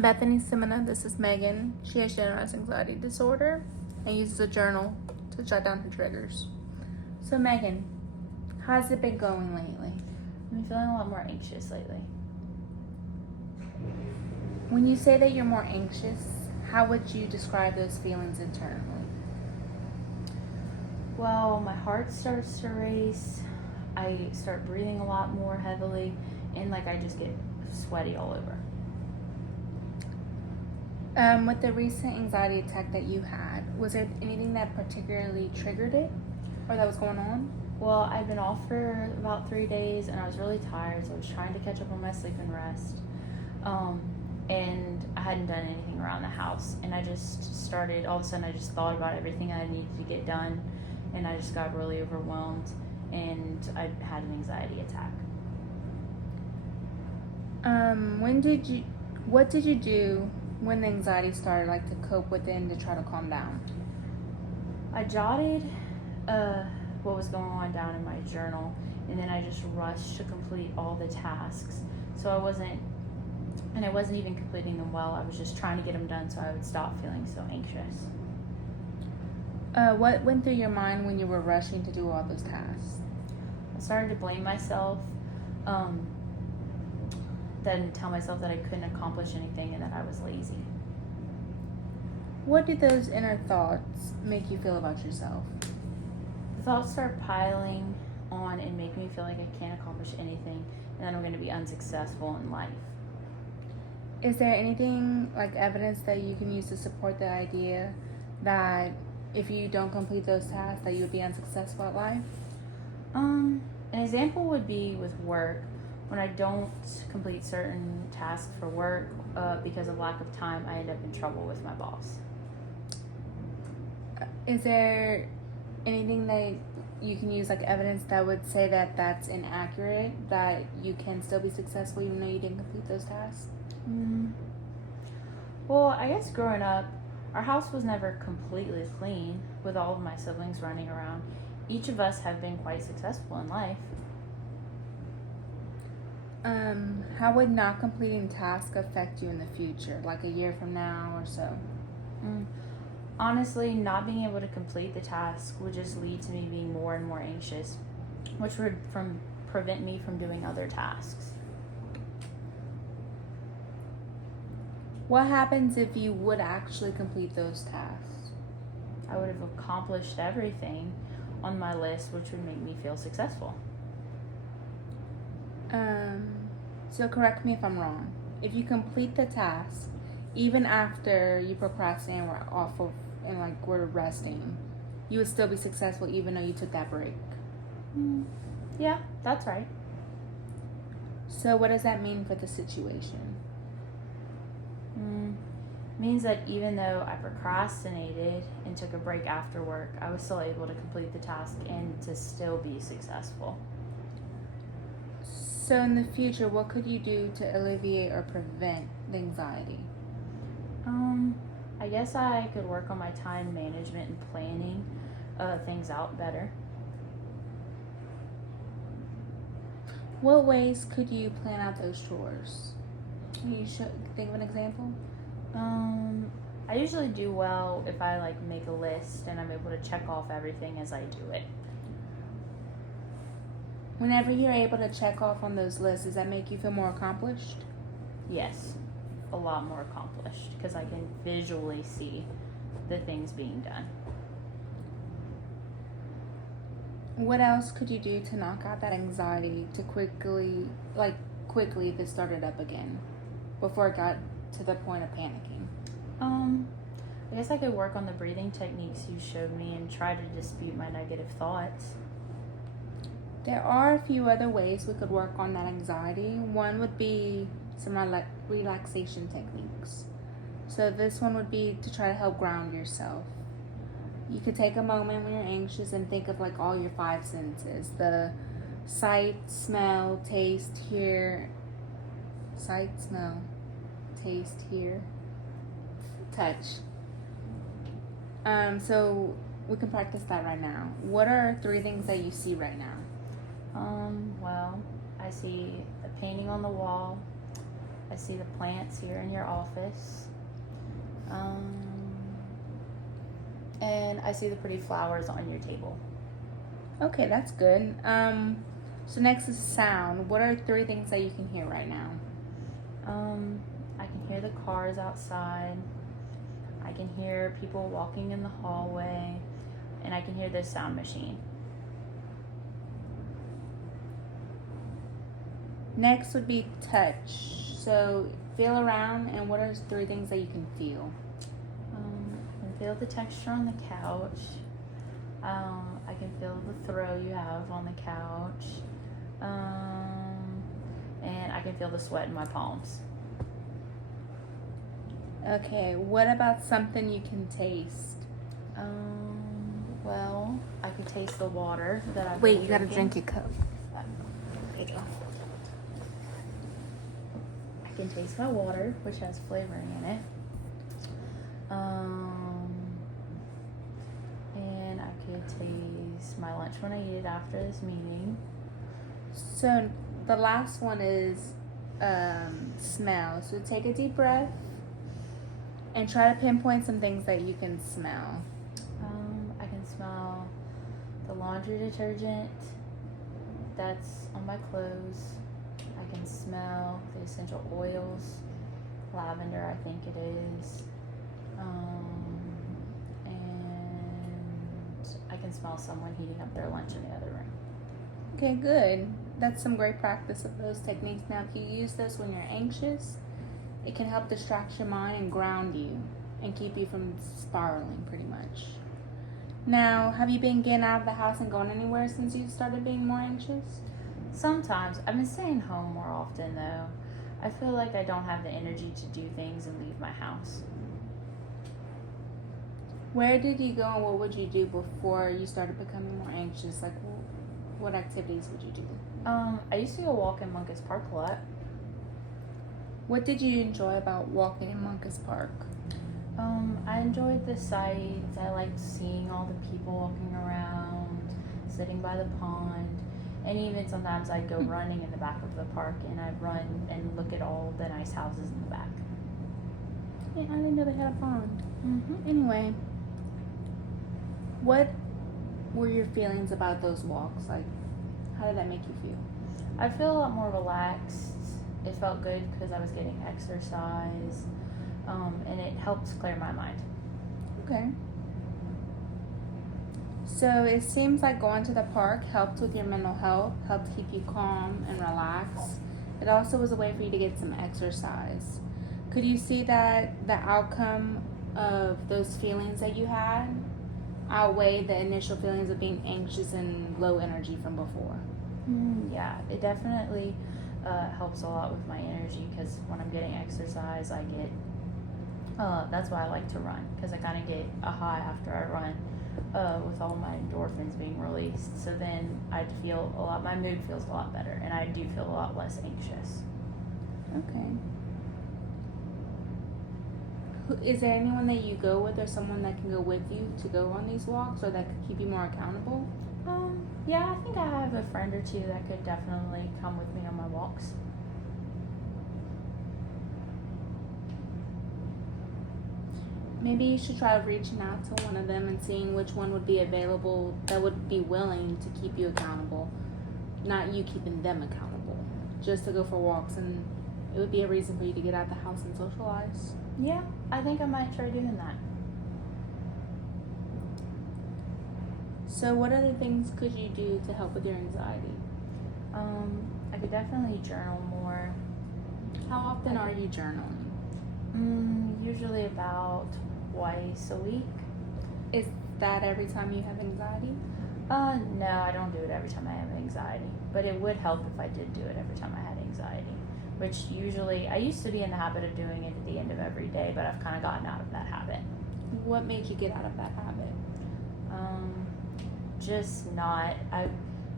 Bethany Simona, this is Megan. She has generalized anxiety disorder and uses a journal to jot down her triggers. So Megan, how's it been going lately? I've been feeling a lot more anxious lately. When you say that you're more anxious, how would you describe those feelings internally? Well, my heart starts to race. I start breathing a lot more heavily, and I just get sweaty all over. With the recent anxiety attack that you had, was there anything that particularly triggered it or that was going on? Well, I've been off for about 3 days, and I was really tired, so I was trying to catch up on my sleep and rest. And I hadn't done anything around the house, and I just started, all of a sudden I just thought about everything I needed to get done, and I just got really overwhelmed, and I had an anxiety attack. What did you do when the anxiety started, to cope with it and to try to calm down? I jotted what was going on down in my journal, and then I just rushed to complete all the tasks. So I wasn't even completing them well. I was just trying to get them done so I would stop feeling so anxious. What went through your mind when you were rushing to do all those tasks? I started to blame myself, then tell myself that I couldn't accomplish anything and that I was lazy. What do those inner thoughts make you feel about yourself? The thoughts start piling on and make me feel like I can't accomplish anything and that I'm going to be unsuccessful in life. Is there anything evidence that you can use to support the idea that if you don't complete those tasks that you would be unsuccessful at life? An example would be with work. When I don't complete certain tasks for work because of lack of time, I end up in trouble with my boss. Is there anything that you can use evidence that would say that that's inaccurate, that you can still be successful even though you didn't complete those tasks? Well, I guess growing up, our house was never completely clean with all of my siblings running around. Each of us have been quite successful in life. How would not completing tasks affect you in the future, a year from now or so? Honestly, not being able to complete the task would just lead to me being more and more anxious, which would prevent me from doing other tasks. What happens if you would actually complete those tasks? I would have accomplished everything on my list, which would make me feel successful. So correct me if I'm wrong. If you complete the task, even after you procrastinate or off of and were resting, you would still be successful even though you took that break. Yeah, that's right. So what does that mean for the situation? Means that even though I procrastinated and took a break after work, I was still able to complete the task and to still be successful. So in the future, what could you do to alleviate or prevent the anxiety? I guess I could work on my time management and planning things out better. What ways could you plan out those chores? Can you think of an example? I usually do well if I make a list and I'm able to check off everything as I do it. Whenever you're able to check off on those lists, does that make you feel more accomplished? Yes, a lot more accomplished because I can visually see the things being done. What else could you do to knock out that anxiety to quickly if it started up again before it got to the point of panicking? I guess I could work on the breathing techniques you showed me and try to dispute my negative thoughts. There are a few other ways we could work on that anxiety. One would be some relaxation techniques. So this one would be to try to help ground yourself. You could take a moment when you're anxious and think of all your 5 senses. The sight, smell, taste, hear. Sight, smell, taste, hear, touch. So we can practice that right now. What are 3 things that you see right now? Well, I see a painting on the wall, I see the plants here in your office. And I see the pretty flowers on your table. Okay, that's good. So next is sound. What are 3 things that you can hear right now? I can hear the cars outside. I can hear people walking in the hallway. And I can hear the sound machine. Next would be touch. So feel around, and what are 3 things that you can feel? I can feel the texture on the couch. I can feel the throw you have on the couch. And I can feel the sweat in my palms. Okay, what about something you can taste? Well, I can taste the water that I've Wait, been you gotta drinking. drink your cup. There you go. I can taste my water, which has flavoring in it. And I could taste my lunch when I eat it after this meeting. So the last one is smell. So take a deep breath and try to pinpoint some things that you can smell. I can smell the laundry detergent that's on my clothes. I can smell the essential oils, lavender I think it is. And I can smell someone heating up their lunch in the other room. Okay, good. That's some great practice of those techniques. Now, if you use this when you're anxious, it can help distract your mind and ground you and keep you from spiraling pretty much. Now, have you been getting out of the house and going anywhere since you started being more anxious? Sometimes. I've been staying home more often though. I feel like I don't have the energy to do things and leave my house. Where did you go and what would you do before you started becoming more anxious? Like, what activities would you do? I used to go walk in Munkus Park a lot. What did you enjoy about walking in Munkus Park? I enjoyed the sights. I liked seeing all the people walking around, sitting by the pond, and even sometimes I'd go running in the back of the park and I'd run and look at all the nice houses in the back. Yeah, I didn't know they had a pond. Mm-hmm. Anyway, what were your feelings about those walks? Like, how did that make you feel? I feel a lot more relaxed. It felt good because I was getting exercise, and it helped clear my mind. Okay. So it seems like going to the park helped with your mental health, helped keep you calm and relaxed. It also was a way for you to get some exercise. Could you see that the outcome of those feelings that you had outweighed the initial feelings of being anxious and low energy from before? Yeah, it definitely helps a lot with my energy because when I'm getting exercise, I get, that's why I like to run because I kind of get a high after I run with all my endorphins being released. So then I'd feel a lot, my mood feels a lot better and I do feel a lot less anxious. Okay. Is there anyone that you go with or someone that can go with you to go on these walks or that could keep you more accountable? Yeah, I think I have a friend or two that could definitely come with me on my walks. Maybe you should try reaching out to one of them and seeing which one would be available that would be willing to keep you accountable. Not you keeping them accountable. Just to go for walks, and it would be a reason for you to get out the house and socialize. Yeah, I think I might try doing that. So what other things could you do to help with your anxiety? I could definitely journal more. How often are you journaling? Usually about twice a week. Is that every time you have anxiety? No, I don't do it every time I have anxiety. But it would help if I did do it every time I had anxiety. Which usually, I used to be in the habit of doing it at the end of every day, but I've kind of gotten out of that habit. What made you get out of that habit? I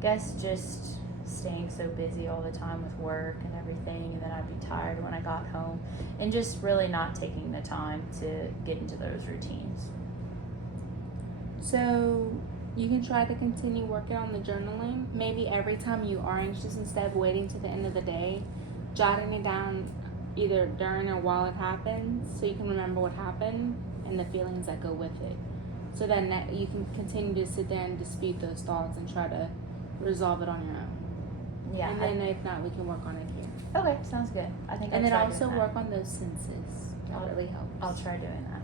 guess just staying so busy all the time with work and everything, and then I'd be tired when I got home, and just really not taking the time to get into those routines. So you can try to continue working on the journaling. Maybe every time you are anxious, instead of waiting to the end of the day, jotting it down either during or while it happens, so you can remember what happened and the feelings that go with it. So then you can continue to sit there and dispute those thoughts and try to resolve it on your own. Yeah. And then if not, we can work on it here. Okay, sounds good. I think. And I'll then try also doing work on those senses. That really helps. I'll try doing that.